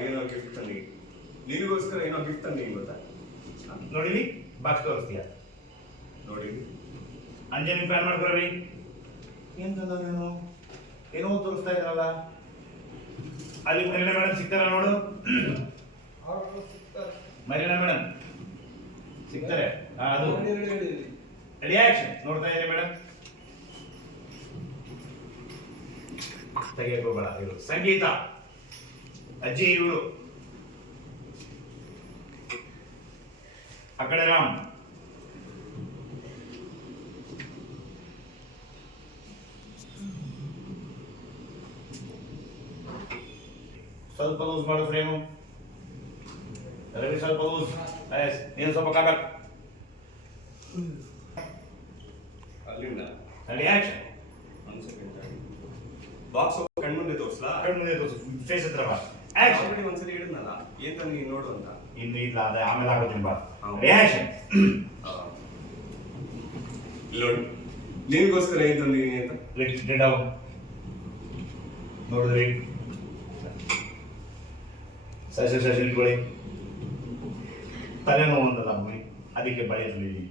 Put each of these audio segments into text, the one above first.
ಏನೋ ಗಿಫ್ಟ್ ತಂದಿ. ನಿನಗೋಸ್ಕರ ಏನೋ ಗಿಫ್ಟ್ ತಂದಿ ಗೊತ್ತಾ? ನೋಡಿರಿ ಬಾಕ್ಸ್ ತೋರಿಸ್ತೀಯ? ನೋಡಿ ಅಂಜನಿ ಪ್ಯಾನ್ ಮಾಡ್ಕೊಳ್ರಿ. ಎಂತದ ತಂದೇನು ಏನೋ ತೋರಿಸ್ತಾ ಇದ್ರಲ್ಲ. ಅಲ್ಲಿ ಮರಿನಾ ಮೇಡಮ್ ಸಿಗ್ತಾರ ನೋಡು. ಮರಿನಾ ಮೇಡಮ್ ಸಿಗ್ತಾರೆ. ಅದು. ರಿಯಾಕ್ಷನ್ ನೋಡ್ತಾ ಇದ್ದೀರಿ ಮೇಡಮ್ ಹೋಗಬೇಡ ಇವರು ಸಂಗೀತ. ಅಜ್ಜಿ ಇವಳು ಆ ಕಡೆ ರಾಮ್ ಸ್ವಲ್ಪ ಲೂಸ್ ಮಾಡು ಫ್ರೇಮು ರವಿ ಸ್ವಲ್ಪ ಲೂಸ್ ಎಸ್ ನೀನು ಸ್ವಲ್ಪ ಕಾಕ ಅಲ್ಲಿಂದ ರಿಯಾಕ್ಷನ್ ಒಂದು ಸೆಕೆಂಡ್ ಬಾಕ್ಸ್ ಕಣ್ಮುಂದೆ ತೋರ್ಸ್ಲಾ ಕಣ್ಣು ಮುಂದೆ ತೋರಿಸು ಫೇಸ್ ಹತ್ರ ಬಾ ಆಕ್ಷನ್ ಆಲ್ರೆಡಿ ಒಂದ್ಸರಿ ಹೇಳಿದ್ನಲ್ಲ ಏನ್ ನೀ ನೋಡು ಅಂತ. ಇನ್ನು ಇಲ್ಲ ಅದೇ ಆಮೇಲೆ ಆಗೋದಿಲ್ಲ. ರಿಯಾಕ್ಷನ್ ನೋಡಿ ನಿಮಗೋಸ್ಕರ ಏನ್ ತಂದಿದ್ದೀನಿ ಅಂತ ರೆಡ್ ಡೌನ್ ನೋಡಿದ್ರಿ ಸಸಿ ಇಟ್ಕೊಳ್ಳಿ. ತಲೆನೋವು ಅಂದಲ್ಲ ಭೂಮಿ? ಅದಕ್ಕೆ ಬಳೆ ತಂದಿದ್ದೀನಿ.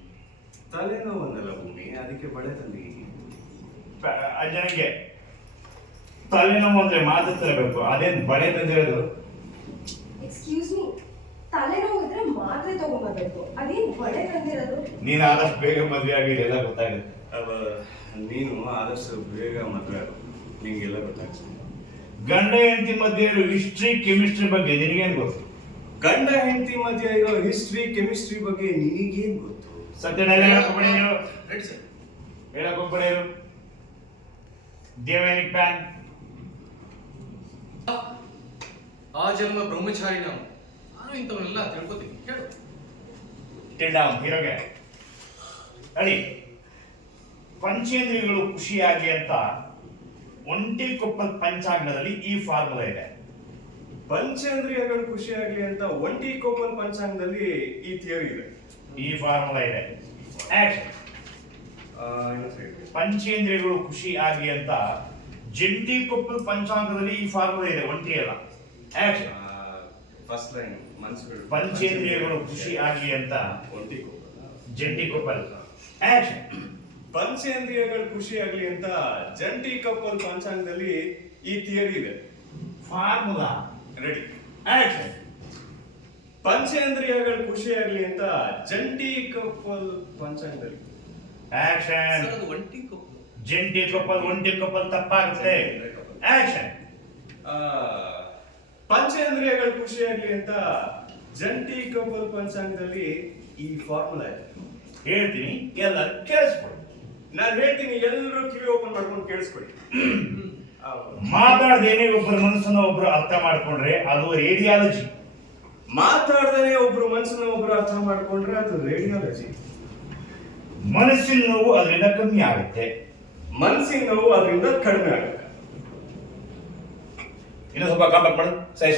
ತಲೆನೋವನ್ನಲ್ಲ ಭೂಮಿ ಅದಕ್ಕೆ ಬಳೆ ತಂದಿ ಅಂಜನಿಗೆ ತಲೆನೋವು ಅಂದ್ರೆ ಮಾತು ತರಬೇಕು ಅದೇನ್ ಬಳೆ ತಂದಿರೋದು ಎಕ್ಸ್ಕ್ಯೂಸ್ ಮೀ ತಲೆನೋವು ಇದ್ರೆ ಮಾತ್ರೆ ತಗೊಂಡ್ಬರ್ಬೇಕು ಅದೇನ್ ಬಳೆ ತಂದಿರೋದು ನೀನು ಆದಷ್ಟು ಬೇಗ ಮದುವೆ ಆಗಿ ಎಲ್ಲ ಗೊತ್ತಾಗುತ್ತೆ. ಅವ ನೀನು ಆದಷ್ಟು ಬೇಗ ಮದುವೆ ಆಗು. ನಿಂಗೆಲ್ಲ ಗೊತ್ತಾಗ್ತದೆ. ಗಂಡ ಹೆಂಡತಿ ಮಧ್ಯೆ ಇರೋ ಹಿಸ್ಟ್ರಿ ಕೆಮಿಸ್ಟ್ರಿ ಬಗ್ಗೆ ನಿನಗೇನು ಗೊತ್ತು? ಗಂಡ ಹೆಂಡತಿ ಮಧ್ಯೆ ಇರೋ ಹಿಸ್ಟ್ರಿ ಕೆಮಿಸ್ಟ್ರಿ ಬಗ್ಗೆ ನಿನಗೇನ್ ಗೊತ್ತು? ಸತ್ಯ ಹೇಳಕ್ ಹೋಗ್ಬೇಡಿ ಇರು ದೇವನಿಕ್ ಪ್ಯಾನ್ ಆ ಜನ್ಮ ಬ್ರಹ್ಮಚಾರಿ ನಾವು. ನಾನು ಇಂಥವನ್ನೆಲ್ಲ ತಿಳ್ಕೊತೀನಿ. ಹೇಳು ಡೌನ್ ಹೀರೋಗೆ. ಅಡಿ ಪಂಚೇಂದ್ರಿಯಗಳು ಖುಷಿಯಾಗಿ ಅಂತ ಒಂಟಿ ಕೊಪ್ಪಲ್ ಪಂಚಾಂಗದಲ್ಲಿ ಈ ಫಾರ್ಮುಲಾ ಇದೆ. ಪಂಚೇಂದ್ರಿಯಗಳು ಖುಷಿಯಾಗಲಿ ಅಂತ ಒಂಟಿ ಕೊಪ್ಪಲ್ ಪಂಚಾಂಗದಲ್ಲಿ ಈ ಥಿಯರಿ ಇದೆ. ಈ ಫಾರ್ಮುಲಾ ಇದೆ. ಆಕ್ಷನ್ ಆ, ಸರಿ ಪಂಚೇಂದ್ರಿಯಗಳು ಖುಷಿ ಆಗಿ ಅಂತ ಜಂಟಿ ಕೊಪ್ಪಲ್ ಪಂಚಾಂಗದಲ್ಲಿ ಈ ಫಾರ್ಮುಲಾ ಇದೆ ಒಂಟಿ ಅಲ್ಲ. ಫಸ್ಟ್ ಲೈನ್ ಮನಸ್ಸುಗಳು ಪಂಚೇಂದ್ರಿಯಗಳು ಖುಷಿ ಆಗಲಿ ಅಂತ ಒಂಟಿ ಕೋಪಲ್ ಜಂಟಿ ಕೋಪಲ್ ಆಕ್ಷನ್ ಪಂಚೇಂದ್ರಿಯಗಳು ಖುಷಿ ಆಗ್ಲಿ ಅಂತ ಜಂಟಿ ಕಪ್ಪಲ್ ಪಂಚಾಂಗದಲ್ಲಿ ಈ ಥಿಯರಿ ಇದೆ. ಫಾರ್ಮುಲಾ ರೆಡಿ ಆಕ್ಷನ್ ಪಂಚೇಂದ್ರಿಯಗಳು ಖುಷಿ ಆಗ್ಲಿ ಅಂತ ಜಂಟಿ ಕಪ್ಪಲ್ ಪಂಚಾಂಗದಲ್ಲಿ. ಆಕ್ಷನ್ ಒಂಟಿ ಕೊಪ್ಪು ಜಂಟಿ ಕಪ್ಪಲ್ ಒಂಟಿ ಕಪ್ಪಲ್ ತಪ್ಪಾಗುತ್ತೆ. ಆಕ್ಷನ್ ಆ, ಪಂಚೇಂದ್ರಿಯಗಳು ಖುಷಿ ಆಗ್ಲಿ ಅಂತ ಜಂಟಿ ಕಪಲ್ ಪಂಚಾಂಗದಲ್ಲಿ ಈ ಫಾರ್ಮುಲಾ ಇದೆ. ಹೇಳ್ತೀನಿ ಎಲ್ಲರೂ ಕೇಳಿಸ್ಕೊಳ್ಳಿ. ನಾನು ಹೇಳ್ತೀನಿ ಎಲ್ಲರೂ ಕಿವಿ ಓಪನ್ ಮಾಡ್ಕೊಂಡು ಕೇಳಿಸ್ಕೊಳ್ಳಿ. ಮಾತಾಡ್ದೇನೆ ಒಬ್ಬರ ಮನಸ್ಸನ್ನ ಒಬ್ರು ಅರ್ಥ ಮಾಡ್ಕೊಂಡ್ರೆ ಅದು ರೇಡಿಯಾಲಜಿ ಮಾತಾಡ್ದೇನೆ ಒಬ್ರು ಮನಸ್ಸನ್ನ ಒಬ್ರು ಅರ್ಥ ಮಾಡ್ಕೊಂಡ್ರೆ ಅದು ರೇಡಿಯಾಲಜಿ ಮನಸ್ಸಿನ ನೋವು ಅದರಿಂದ ಕಮ್ಮಿ ಆಗುತ್ತೆ. ಮನಸ್ಸಿನ ನೋವು ಅದರಿಂದ ಕಡಿಮೆ ಆಗುತ್ತೆ. ಇನ್ನು ಸ್ವಲ್ಪ ಕಾಂಪ್ಯಾಕ್ಟ್ ಮಾಡು ಸರಿ